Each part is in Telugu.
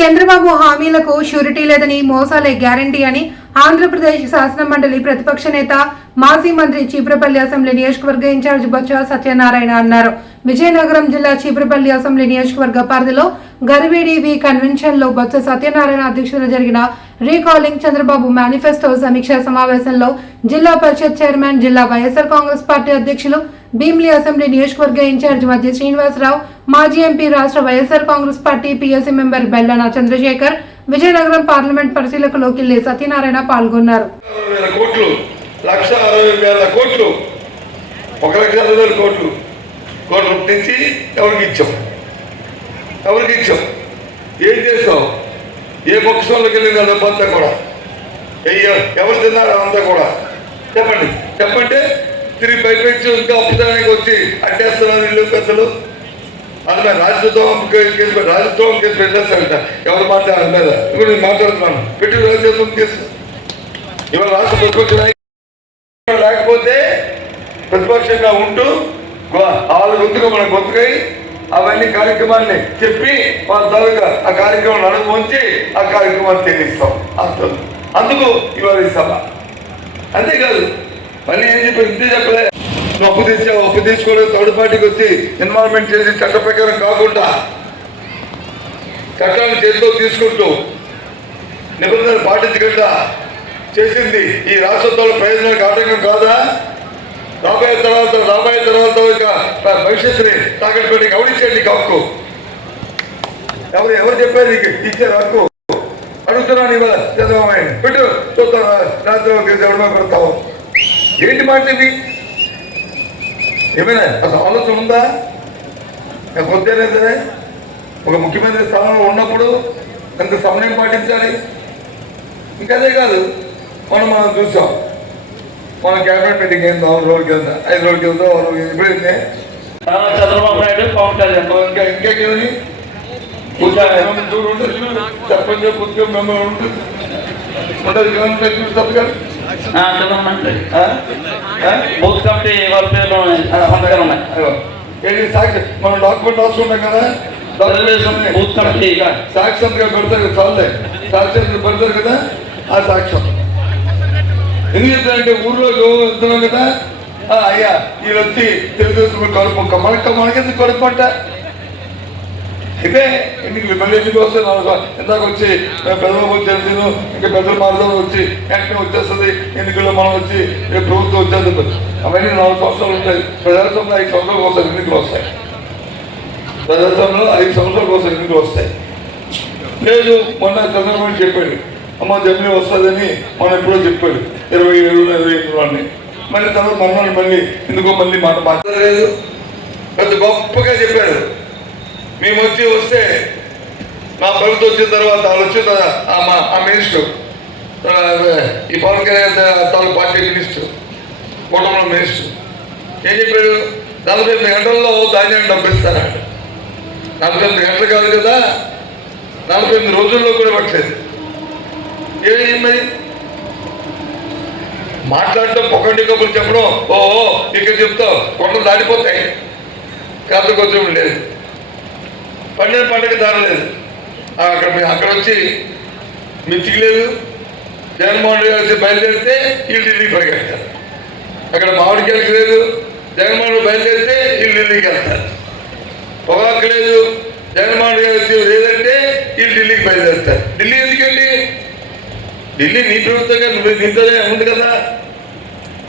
చంద్రబాబు హామీలకు షూరిటీ లేదని మోసాలే గ్యారంటీ అని ఆంధ్రప్రదేశ్ శాసన మండలి ప్రతిపక్ష నేత మాజీ మంత్రి చీపురపల్లి అసెంబ్లీ నియోజకవర్గ ఇన్ఛార్జ్ బొత్స సత్యనారాయణ అన్నారు. విజయనగరం జిల్లా చీపురపల్లి అసెంబ్లీ నియోజకవర్గ పరిధిలో గరివేడివి కన్వెన్షన్లో బొత్స సత్యనారాయణ అధ్యక్షతన జరిగిన రీకాలింగ్ చంద్రబాబు మేనిఫెస్టో సమీక్షా సమావేశంలో జిల్లా పరిషత్ చైర్మన్ జిల్లా వైఎస్ఆర్ కాంగ్రెస్ పార్టీ అధ్యక్షులు భీమిలి అసెంబ్లీ నియోజకవర్గ ఇన్ఛార్జ్ మధ్య శ్రీనివాసరావు మాజీ ఎంపీ రాష్ట్ర YSR Congress party PSC member Bellana Chandrasekhar Vizianagaram parliament పరిశీలకులు కిల్లి సత్యనారాయణ పాల్గొన్నారు. లక్ష అరవై వేల కోట్లు. ఒక లక్ష అరవై వేల కోట్లు. కోట్లు తెచ్చి ఎవరికి ఇచ్చాం? ఎవరికి ఇచ్చాం? ఏం చేస్తాం? ఏ పక్షంలోకి వెళ్ళింది అదంతా కూడా. ఎయ్య- ఎవరు తిన్నారు అదంతా కూడా. చెప్పండి. చెప్పంటే తిరిగి పైపెచ్చు ఇంకా అప్పుదానికి వచ్చి అట్టేస్తున్నారు ఇల్లు పెద్దలు. అందులో రాజద్రోహం కేసు రాజద్రోహం కేసు పెట్టేస్తారంట. ఎవరు మాట్లాడారు మీద ఇప్పుడు నేను మాట్లాడుతున్నాను. పెట్టి రాజద్రోహం కేసు. ఇవాళ రాష్ట్ర ప్రభుత్వం లేకపోతే ప్రతిపక్షంగా ఉంటూ వాళ్ళ గొంతుగా మన గొంతుకై అవన్నీ కార్యక్రమాన్ని చెప్పి వాళ్ళ తాలూకా ఆ కార్యక్రమం నడుపు ఉంచి ఆ కార్యక్రమాన్ని తెలియస్తాం అర్థం అందుకు ఇవాళ సభ. అంతేకాదు మళ్ళీ ఏం చెప్పి ఇంతే చెప్పలే. నువ్వు అప్పు తెచ్చావు అప్పు తీసుకోవడం థర్డ్ పార్టీకి వచ్చి ఇన్వాల్వ్మెంట్ చేసి చట్ట ప్రకారం కాకుండా చట్టాన్ని చేతిలో తీసుకుంటూ నిబంధనలు పాటించకుండా చేసింది. ఈ రాష్ట్రంతో ప్రయోజనాలకు ఆటంకం కాదా? రాబోయే తర్వాత రాబోయే తర్వాత ఇక భవిష్యత్తుని తాకట్టు పెట్టి గమనించండి నీకు హక్కు. ఎవరు ఎవరు చెప్పారు నీకు? ఇచ్చారు హక్కు. అడుగుతున్నాను ఇవాళ చంద్రబాబు ఆయన పెట్టు. చూస్తాను. రాత్రి ఎవరిమే పెడతావు ఏంటి మాట ఇది? ఏమైనా అసలు ఆలోచన ఉందా? కొద్దిగా సరే ఒక ముఖ్యమంత్రి స్థానంలో ఉన్నప్పుడు ఎంత సమయం పాటించాలి. ఇంకా అదే కాదు. మనం మనం చూసాం మన క్యాబినెట్ మీటింగ్ అయింది ఆరు రోజులకి వెళ్తా ఐదు రోజులకి వెళ్తా ఆరు రోజులకి ఇప్పుడు అయింది నారా చంద్రబాబు నాయుడు పవన్ కళ్యాణ్ ఇంకా ఇంకేమి ఉంటుంది చెప్పండి పుస్తకం మిమ్మల్ని ఉంటుంది ఉంటుంది గవర్నమెంట్ తప్పగారు ఆ, చంద్రబాబు నాయుడు బూత్ కమిటీ వాళ్ళ పేర్లు సంతకాలు ఉన్నాయి ఏంటి సాక్షి మనం డాక్యుమెంట్ రాసుకుంటాం కదా తెలుగుదేశం బూత్ కమిటీ సాక్ష్యంగా పెడతారు కదా చాలే సాక్ష్యం పెడతారు కదా ఆ సాక్ష్యం ఎందుకు చెప్తారంటే ఊర్లో వెళ్తున్నాం కదా? ఆ, అయ్యా వీళ్ళు వచ్చి తెలుగుదేశం కడుపు మనకి మనకెందుకు కడుపు అంట అయితే ఎన్నికలు మళ్ళీ ఎందుకు వస్తే ఇందాక వచ్చి పెద్దలకు వచ్చేది ఇంకా పెద్దలు మారుదాం వచ్చి వెంటనే వచ్చేస్తుంది. ఎన్నికల్లో మనం వచ్చి ప్రభుత్వం వచ్చేది అవన్నీ నాలుగు సంవత్సరాలు ఉంటాయి. ప్రజాస్వామ్యంలో ఐదు సంవత్సరాలు కోసం ఎన్నికలు వస్తాయి? ప్రజాస్వామ్యంలో ఐదు సంవత్సరాల కోసం ఎన్నికలు వస్తాయి? లేదు మొన్న చంద్రబాబు చెప్పాడు అమ్మ జమ్మి వస్తుందని మనం ఎప్పుడో చెప్పాడు. ఇరవై ఏడు ఇరవై ఎనిమిది అని మళ్ళీ తర్వాత మన్నాడు మళ్ళీ ఎందుకో మళ్ళీ మాట మాట్లాడలేదు. పెద్ద గొప్పగా చెప్పాడు. మేము వచ్చి వస్తే మా ప్రభుత్వం వచ్చిన తర్వాత వాళ్ళు వచ్చిన ఆ మా ఆ మినిస్టర్ ఈ పవన్ కళ్యాణ్ తాను పార్టీ మినిస్టర్ కూటమిలో మినిస్టర్. ఏం చెప్పాడు? నలభై ఎనిమిది గంటల్లో ధాన్యం డబ్బిస్తారంట. నలభై ఎనిమిది గంటలు కాదు కదా నలభై ఎనిమిది రోజుల్లో కూడా పట్టలేదు. ఏమైంది మరి? మాట్లాడటం పొగండి కబుర్లు చెప్పడం ఓ ఇక్కడ చెప్తావు కొండలు దాటిపోతాయి. కాదు కొంచెం లేదు. పండిన పండుగ దారలేదు. అక్కడ అక్కడ వచ్చి మిర్చికి లేదు. జగన్మోహన్ రెడ్డి గారు వచ్చి బయలుదేరితే వీళ్ళు ఢిల్లీకి పరిగెడతారు అక్కడ మామిడికాయలకు లేదు. జగన్మోహన్ రెడ్డి బయలుదేరితే వీళ్ళు ఢిల్లీకి వెళ్తారు. పొగాకు లేదు. జగన్మోహన్ రెడ్డి గారు వచ్చి లేదంటే వీళ్ళు ఢిల్లీకి బయలుదేరుతారు. ఢిల్లీ ఢిల్లీ నీ ప్రభుత్వంగా నువ్వు నీతోనే ఉంది కదా.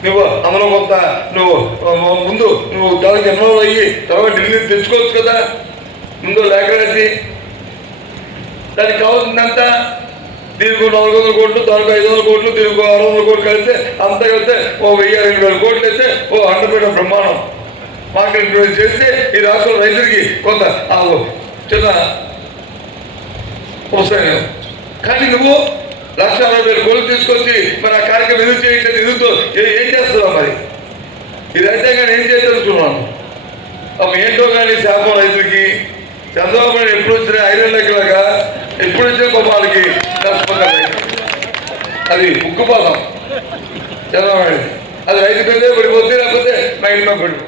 నువ్వు అమలు కొంత నువ్వు ముందు నువ్వు దానికి ఎన్రోల్ అయ్యి తర్వాత ఢిల్లీ తెచ్చుకోవచ్చు కదా. ముందు లేఖ రాసి దానికి కావాల్సిందంతా దీనికి నాలుగు వందల కోట్లు దానికి ఐదు వందల కోట్లు దీనికి ఆరు వందల కోట్లు కలిస్తే అంతా కలిస్తే ఓ వెయ్యి రెండు వేల కోట్లు అయితే ఓ అండపేట బ్రహ్మాండం మార్కెట్ చేస్తే ఈ రాష్ట్రం రైతులకి కొంత చిన్న వస్తాయి కానీ నువ్వు లక్ష అరవై వేల కోట్లు తీసుకొచ్చి మరి ఆ కార్యక్రమం ఎదురు చేయించే ఎందుకు ఏం చేస్తున్నావు మరి? ఇదైతే కానీ ఏం చేస్తున్నాను అవి ఏంటో కానీ శాపం రైతులకి చంద్రబాబు నాయుడు ఎప్పుడు వచ్చినా ఐరన్ లెక్కలాగా ఎప్పుడు వచ్చిన కుమారులకి అది ఉక్కుపోతాం. చంద్రబాబు నాయుడు. అది రైతు పెద్ద పడిపోతే లేకపోతే మా ఇంట్లో పడిపో